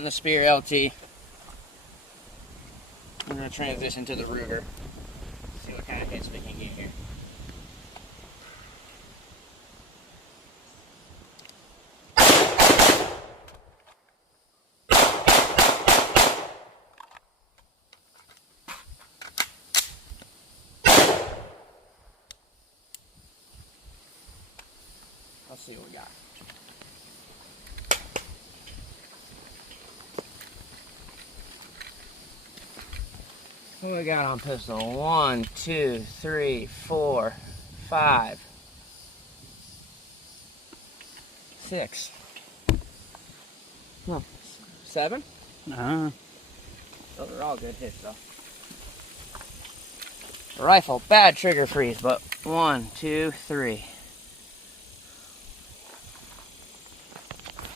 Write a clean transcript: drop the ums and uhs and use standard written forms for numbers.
on the Spear LT. I'm going to transition to the Ruger. See what kind of hits we can get here. Let's see what we got. What we got on pistol? 1, 2, 3, 4, 5, 6. No, 7? Uh-huh. Those are all good hits though. Rifle, bad trigger freeze, but 1, 2, 3.